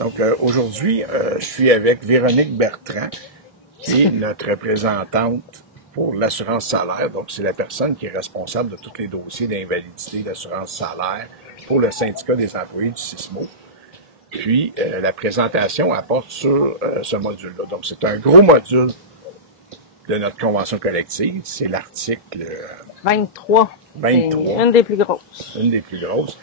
Donc, aujourd'hui, je suis avec Véronique Bertrand, qui est notre représentante pour l'assurance salaire. Donc, c'est la personne qui est responsable de tous les dossiers d'invalidité, d'assurance salaire pour le syndicat des employés du SISMO. Puis, la présentation apporte sur ce module-là. Donc, c'est un gros module de notre convention collective. C'est l'article 23. 23. C'est une des plus grosses. Une des plus grosses.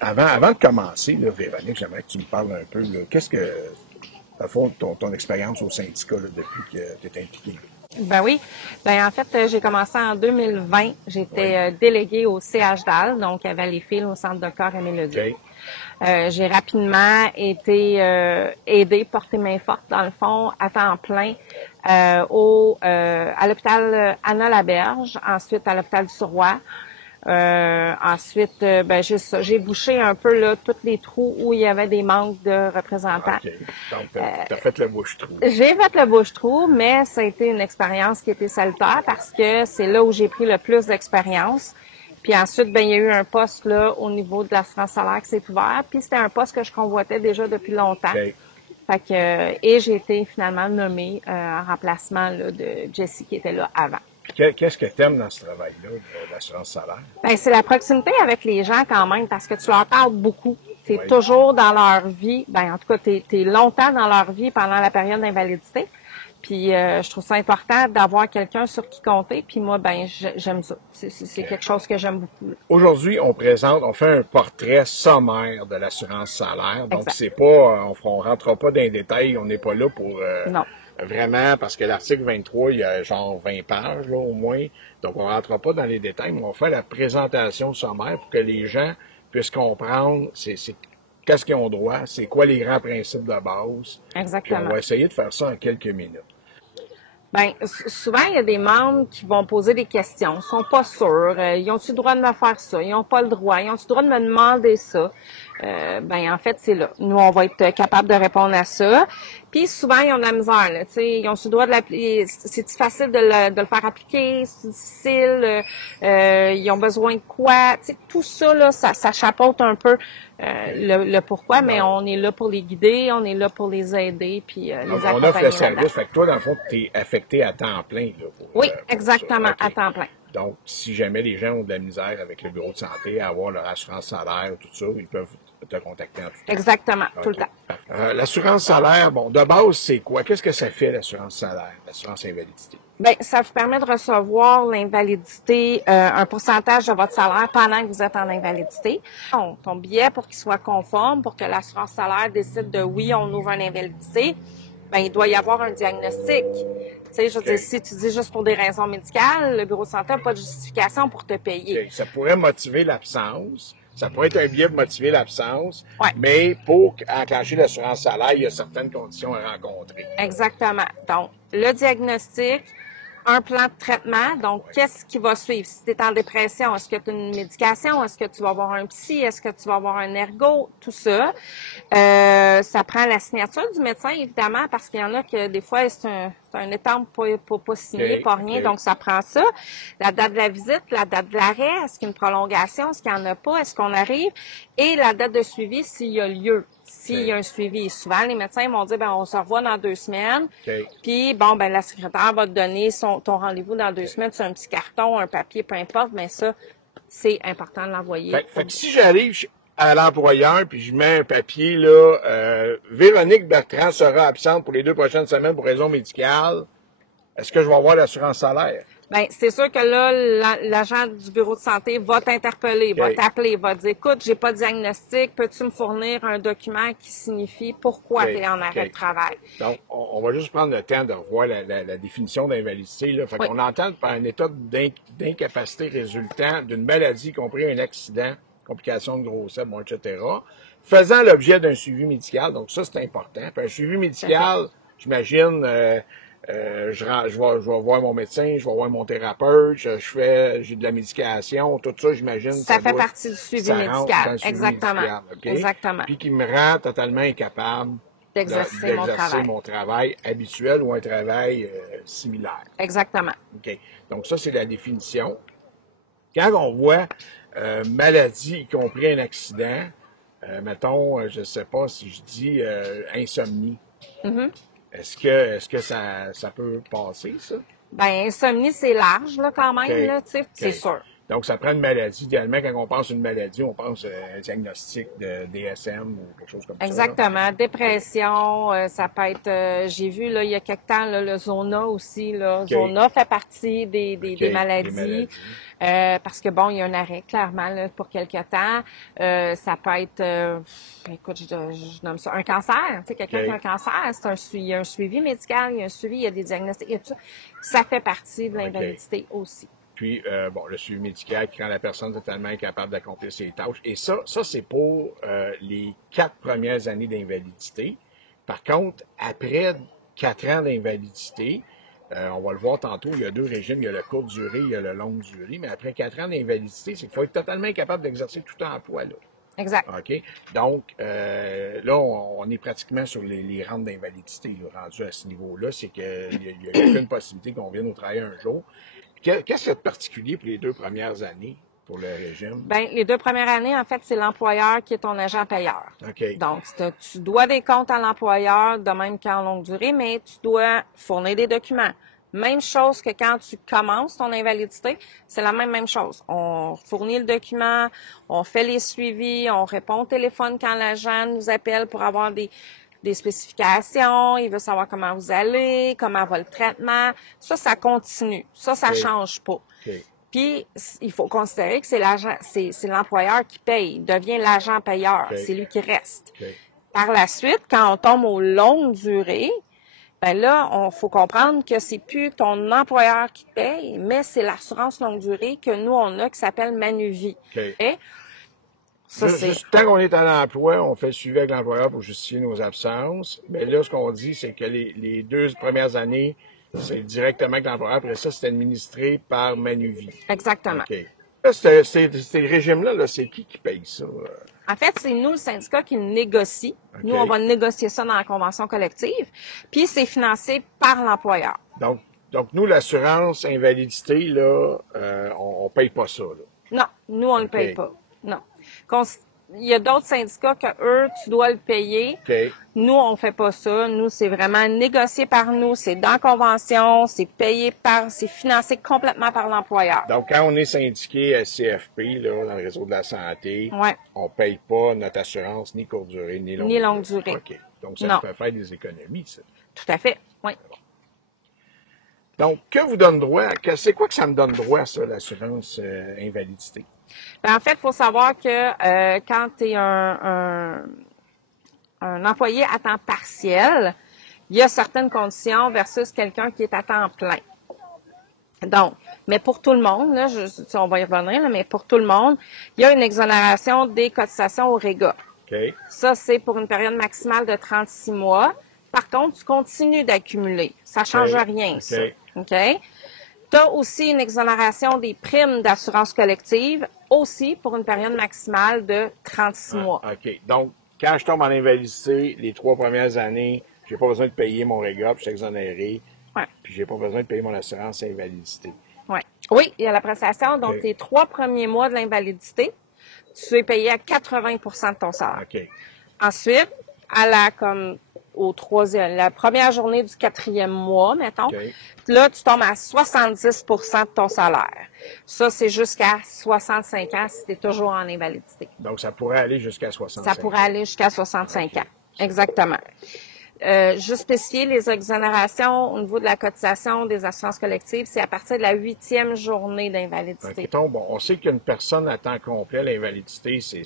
Avant de commencer, là, Véronique, j'aimerais que tu me parles un peu. Là, qu'est-ce que, à fond, ton expérience au syndicat là, depuis que tu es impliquée? Ben oui. Ben en fait, j'ai commencé en 2020. J'étais déléguée au CHDAL, donc il y avait les fils au Centre de corps et mélodie. Okay. J'ai rapidement été aidée, portée main forte, dans le fond, à temps plein, à l'hôpital Anna-Laberge, ensuite à l'hôpital du Surroi. Ensuite, j'ai bouché un peu là tous les trous où il y avait des manques de représentants. Okay. Donc, t'as fait le bouche-trou. J'ai fait le bouche-trou, mais ça a été une expérience qui était salutaire parce que c'est là où j'ai pris le plus d'expérience. Puis ensuite, ben il y a eu un poste là au niveau de l'assurance salaire qui s'est ouvert. Puis c'était un poste que je convoitais déjà depuis longtemps. Okay. Fait que et j'ai été finalement nommée en remplacement là, de Jessie qui était là avant. Qu'est-ce que tu aimes dans ce travail-là, de l'assurance salaire? Ben, c'est la proximité avec les gens quand même, parce que tu leur parles beaucoup. Tu es toujours dans leur vie, ben en tout cas, tu es longtemps dans leur vie pendant la période d'invalidité. Puis je trouve ça important d'avoir quelqu'un sur qui compter. Puis moi, ben j'aime ça. C'est quelque chose que j'aime beaucoup. Aujourd'hui, on fait un portrait sommaire de l'assurance salaire. Donc, Exact. c'est pas, on rentrera pas dans les détails. On n'est pas là pour Non. Vraiment, parce que l'article 23, il y a genre 20 pages là, au moins. Donc, on rentrera pas dans les détails, mais on fait la présentation sommaire pour que les gens puissent comprendre qu'est-ce qu'ils ont droit, c'est quoi les grands principes de base. Exactement. Puis on va essayer de faire ça en quelques minutes. Ben souvent, il y a des membres qui vont poser des questions, ils sont pas sûrs, ils ont-tu le droit de me faire ça, ils n'ont pas le droit, ils ont-tu le droit de me demander ça. Ben en fait, c'est là. Nous, on va être capable de répondre à ça. Puis souvent, ils ont de la misère, là, tu sais, ils ont-tu le droit de l'appliquer, c'est-tu facile de le faire appliquer, c'est difficile, ils ont besoin de quoi, tu sais, tout ça, là, ça chapeaute un peu le pourquoi, mais on est là pour les guider, on est là pour les aider, puis les accompagner. On offre le service, fait que toi, dans le fond, tu es affecté à temps plein. Là, oui, exactement, à temps plein. Donc, si jamais les gens ont de la misère avec le bureau de santé à avoir leur assurance salaire, tout ça, ils peuvent te contacter en tout temps. Exactement, tout le temps. L'assurance salaire, bon, de base, c'est quoi? Qu'est-ce que ça fait, l'assurance salaire, l'assurance invalidité? Bien, ça vous permet de recevoir l'invalidité, un pourcentage de votre salaire pendant que vous êtes en invalidité. Ton billet, pour qu'il soit conforme, pour que l'assurance salaire décide de oui, on ouvre une invalidité, bien, il doit y avoir un diagnostic. Tu sais, je veux dire, si tu dis juste pour des raisons médicales, le bureau de santé n'a pas de justification pour te payer. Okay. Ça pourrait motiver l'absence. Ça pourrait être un biais pour motiver l'absence. Ouais. Mais pour enclencher l'assurance salaire, il y a certaines conditions à rencontrer. Exactement. Donc, le diagnostic, un plan de traitement. Donc, qu'est-ce qui va suivre? Si tu es en dépression, est-ce que tu as une médication? Est-ce que tu vas avoir un psy? Est-ce que tu vas avoir un ergo? Tout ça. Ça prend la signature du médecin, évidemment, parce qu'il y en a que des fois, c'est un étampe pas signé, pas rien. Donc, ça prend ça. La date de la visite, la date de l'arrêt, est-ce qu'il y a une prolongation? Est-ce qu'il n'y en a pas? Est-ce qu'on arrive? Et la date de suivi s'il y a lieu. S'il y a un suivi. Souvent, les médecins vont dire, ben on se revoit dans 2 semaines. Puis, bon, ben la secrétaire va te donner ton rendez-vous dans 2 semaines sur un petit carton, un papier, peu importe. Mais ça, c'est important de l'envoyer. Fait que si j'arrive à l'employeur puis je mets un papier, là, Véronique Bertrand sera absente pour les 2 prochaines semaines pour raison médicale, est-ce que je vais avoir l'assurance salaire? Bien, c'est sûr que là, l'agent du bureau de santé va t'interpeller, va t'appeler, va dire, écoute, j'ai pas de diagnostic, peux-tu me fournir un document qui signifie pourquoi tu es en arrêt de travail? Donc, on va juste prendre le temps de revoir la définition d'invalidité, là. Fait qu'on entend par un état d'incapacité résultant d'une maladie, y compris un accident, complications de grossesse, bon, etc., faisant l'objet d'un suivi médical. Donc, ça, c'est important. Puis un suivi médical, j'imagine, je vais voir mon médecin, je vais voir mon thérapeute, j'ai de la médication, tout ça, j'imagine. Ça fait partie du suivi médical. Exactement. Médical, okay? Exactement. Puis qui me rend totalement incapable d'exercer mon travail habituel ou un travail similaire. Exactement. OK. Donc, ça, c'est la définition. Quand on voit maladie, y compris un accident, Mettons, je ne sais pas si je dis insomnie. Mhm. Est-ce que ça peut passer, ça? Ben, insomnie, c'est large, là, quand OK. même, là, tu sais, c'est OK. sûr. Donc, ça prend une maladie. Idéalement, quand on pense à une maladie, on pense à un diagnostic de DSM ou quelque chose comme ça. Exactement. Dépression, ça peut être, j'ai vu, là, il y a quelque temps, là, le Zona aussi, là. OK. Zona fait partie des OK. maladies. Des maladies. Parce que bon, il y a un arrêt, clairement, là, pour quelque temps. Ça peut être, écoute, je nomme ça un cancer. Tu sais, quelqu'un OK. qui a un cancer, il y a un suivi médical, il y a un suivi, il y a des diagnostics, il y a tout ça. Ça fait partie de l'invalidité aussi. Puis, bon, le suivi médical qui rend la personne totalement incapable d'accomplir ses tâches. Et ça c'est pour les 4 premières années d'invalidité. Par contre, après 4 ans d'invalidité, on va le voir tantôt, il y a 2 régimes, il y a le courte durée, il y a le longue durée. Mais après 4 ans d'invalidité, c'est qu'il faut être totalement incapable d'exercer tout emploi, là. Exact. OK? Donc, là, on est pratiquement sur les rentes d'invalidité, là, rendu à ce niveau-là. C'est qu'il n'y a aucune possibilité qu'on vienne au travail un jour. Qu'est-ce qu'il y a de particulier pour les 2 premières années pour le régime? Ben, les 2 premières années, en fait, c'est l'employeur qui est ton agent payeur. OK. Donc, tu dois des comptes à l'employeur, de même qu'en longue durée, mais tu dois fournir des documents. Même chose que quand tu commences ton invalidité, c'est la même chose. On fournit le document, on fait les suivis, on répond au téléphone quand l'agent nous appelle pour avoir des spécifications, il veut savoir comment vous allez, comment va le traitement. Ça continue. Ça OK. change pas. OK. Puis, il faut considérer que c'est l'employeur qui paye, il devient l'agent payeur. OK. C'est lui qui reste. OK. Par la suite, quand on tombe aux longues durées, ben là, faut comprendre que c'est plus ton employeur qui paye, mais c'est l'assurance longue durée que nous, on a, qui s'appelle Manuvie. OK. Et ça, Juste tant qu'on est à l'emploi, on fait le suivi avec l'employeur pour justifier nos absences. Mais là, ce qu'on dit, c'est que les 2 premières années, c'est directement avec l'employeur. Après ça, c'est administré par Manuvie. Exactement. OK. Là, ces régimes-là, là, c'est qui paye ça? En fait, c'est nous, le syndicat, qui négocie. OK. Nous, on va négocier ça dans la convention collective. Puis, c'est financé par l'employeur. Donc nous, l'assurance invalidité, là, on paye pas ça, là. Non, nous, on le OK. paye pas. Non. Il y a d'autres syndicats que eux, tu dois le payer. OK. Nous, on fait pas ça. Nous, c'est vraiment négocié par nous. C'est dans la convention. C'est c'est financé complètement par l'employeur. Donc, quand on est syndiqué à CFP, là, dans le réseau de la santé, Ouais. on paye pas notre assurance ni courte durée, ni longue durée. OK. Donc, ça Non. nous fait faire des économies, ça. Tout à fait. Oui. Donc, que vous donne droit? C'est quoi que ça me donne droit, ça, l'assurance invalidité? Ben, en fait, il faut savoir que quand tu es un employé à temps partiel, il y a certaines conditions versus quelqu'un qui est à temps plein. Donc, mais pour tout le monde, là, on va y revenir, là, mais pour tout le monde, il y a une exonération des cotisations au REGA. OK. Ça, c'est pour une période maximale de 36 mois. Par contre, tu continues d'accumuler. Ça ne change rien, ça. OK? Tu as aussi une exonération des primes d'assurance collective, aussi pour une période maximale de 36 mois. OK. Donc, quand je tombe en invalidité, les 3 premières années, j'ai pas besoin de payer mon REGA, puis je suis exonéré. Ouais. Puis j'ai pas besoin de payer mon assurance invalidité. Ouais. Oui, il y a la prestation. Donc, OK. les 3 premiers mois de l'invalidité, tu es payé à 80 de ton salaire. OK. Ensuite, la première journée du 4e mois, mettons, OK. là, tu tombes à 70 de ton salaire. Ça, c'est jusqu'à 65 ans si tu es toujours en invalidité. Donc, ça pourrait aller jusqu'à 65 Ça pourrait aller jusqu'à 65 ans. Exactement. Juste spécifier les exonérations au niveau de la cotisation des assurances collectives, c'est à partir de la 8e journée d'invalidité. Bon, on sait qu'une personne à temps complet, l'invalidité, c'est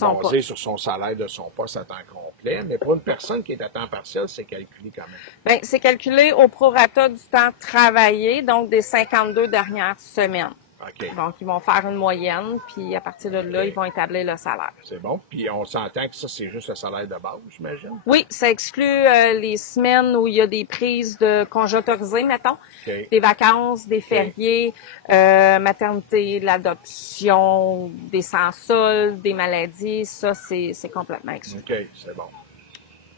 basé sur son salaire de son poste à temps complet. Mais pour une personne qui est à temps partiel, c'est calculé quand même. Bien, c'est calculé au prorata du temps travaillé, donc des 52 dernières semaines. OK. Donc, ils vont faire une moyenne, puis à partir de là, ils vont établir le salaire. C'est bon. Puis on s'entend que ça, c'est juste le salaire de base, j'imagine? Oui, ça exclut les semaines où il y a des prises de congés autorisés, mettons, OK. des vacances, des fériés, maternité, de l'adoption, des sans-soldes, des maladies. Ça, c'est complètement exclu. OK, c'est bon.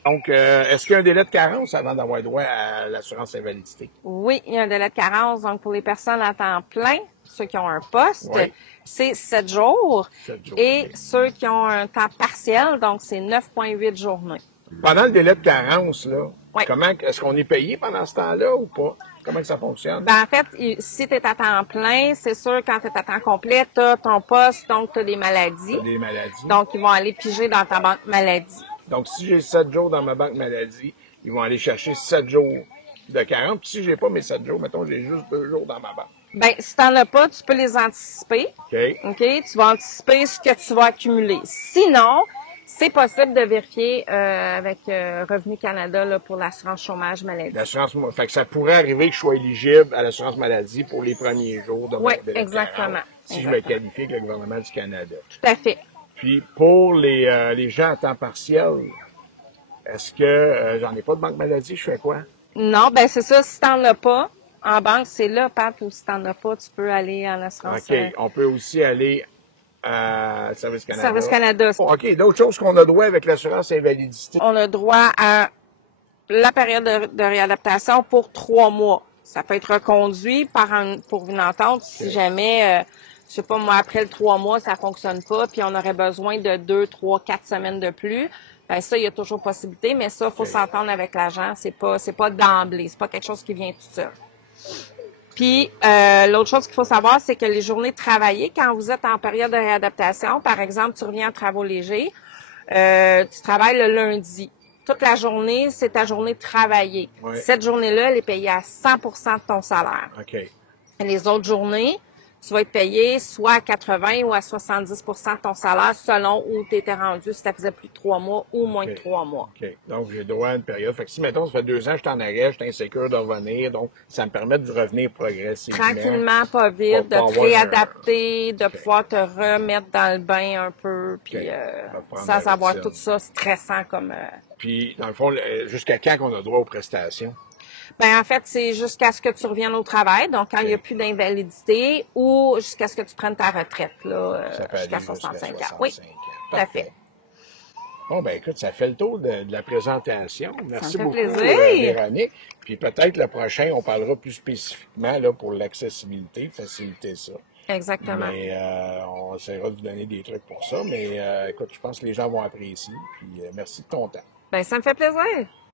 Donc, est-ce qu'il y a un délai de carence avant d'avoir droit à l'assurance invalidité? Oui, il y a un délai de carence. Donc, pour les personnes à temps plein, ceux qui ont un poste, Oui. c'est 7 jours. 7 jours. Et ceux qui ont un temps partiel, donc c'est 9,8 journées. Pendant le délai de carence, là, Oui. comment est-ce qu'on est payé pendant ce temps-là ou pas? Comment que ça fonctionne? Ben, en fait, si tu es à temps plein, c'est sûr, quand tu es à temps complet, tu as ton poste, donc tu as des maladies. T'as des maladies. Donc, ils vont aller piger dans ta banque maladie. Donc, si j'ai 7 jours dans ma banque maladie, ils vont aller chercher 7 jours de carence. Puis si j'ai pas mes 7 jours, mettons, j'ai juste 2 jours dans ma banque. Ben, si t'en as pas, tu peux les anticiper. OK? OK? Tu vas anticiper ce que tu vas accumuler. Sinon, c'est possible de vérifier avec Revenu Canada là, pour l'assurance chômage maladie. L'assurance, fait que ça pourrait arriver que je sois éligible à l'assurance maladie pour les premiers jours de mon Oui, délai de exactement. carence, si je me qualifie avec le gouvernement du Canada. Tout à fait. Puis, pour les gens à temps partiel, est-ce que j'en ai pas de banque maladie, je fais quoi? Non, ben c'est ça. Si t'en as pas, en banque, c'est là, Pat, ou si t'en as pas, tu peux aller en assurance. OK. On peut aussi aller à Service Canada. Service Canada. OK. D'autres choses qu'on a droit avec l'assurance invalidité. On a droit à la période de réadaptation pour 3 mois. Ça peut être reconduit pour une entente si jamais, je sais pas moi, après le 3 mois, ça fonctionne pas, puis on aurait besoin de 2, 3, 4 semaines de plus. Ben ça, il y a toujours possibilité, mais ça, faut s'entendre avec l'agent. C'est pas d'emblée. C'est pas quelque chose qui vient tout seul. Puis, l'autre chose qu'il faut savoir, c'est que les journées travaillées, quand vous êtes en période de réadaptation, par exemple, tu reviens en travaux légers, tu travailles le lundi. Toute la journée, c'est ta journée travaillée. Ouais. Cette journée-là, elle est payée à 100% de ton salaire. OK. Et les autres journées, tu vas être payé soit à 80 ou à 70% de ton salaire selon où tu étais rendu, si ça faisait plus de 3 mois ou moins de 3 mois. OK. Donc, j'ai droit à une période. Fait que si, mettons, ça fait 2 ans que je suis en arrêt, je suis insécure de revenir, donc ça me permet de revenir progressivement. Tranquillement, pas vite, de Pour te avoir réadapter, de pouvoir te remettre dans le bain un peu, puis prendre sans la avoir routine. tout ça stressant comme... Puis, dans le fond, jusqu'à quand qu'on a droit aux prestations? Ben en fait, c'est jusqu'à ce que tu reviennes au travail, donc quand il n'y a plus d'invalidité, ou jusqu'à ce que tu prennes ta retraite, là, Ça peut jusqu'à aller 65 ans. 65 Oui, ans. tout à fait. Bon, ben écoute, ça fait le tour de la présentation. Merci fait beaucoup, plaisir. Véronique. Puis peut-être le prochain, on parlera plus spécifiquement là, pour l'accessibilité, faciliter ça. Exactement. Mais on essaiera de vous donner des trucs pour ça. Mais écoute, je pense que les gens vont apprécier. Puis merci de ton temps. Ben ça me fait plaisir.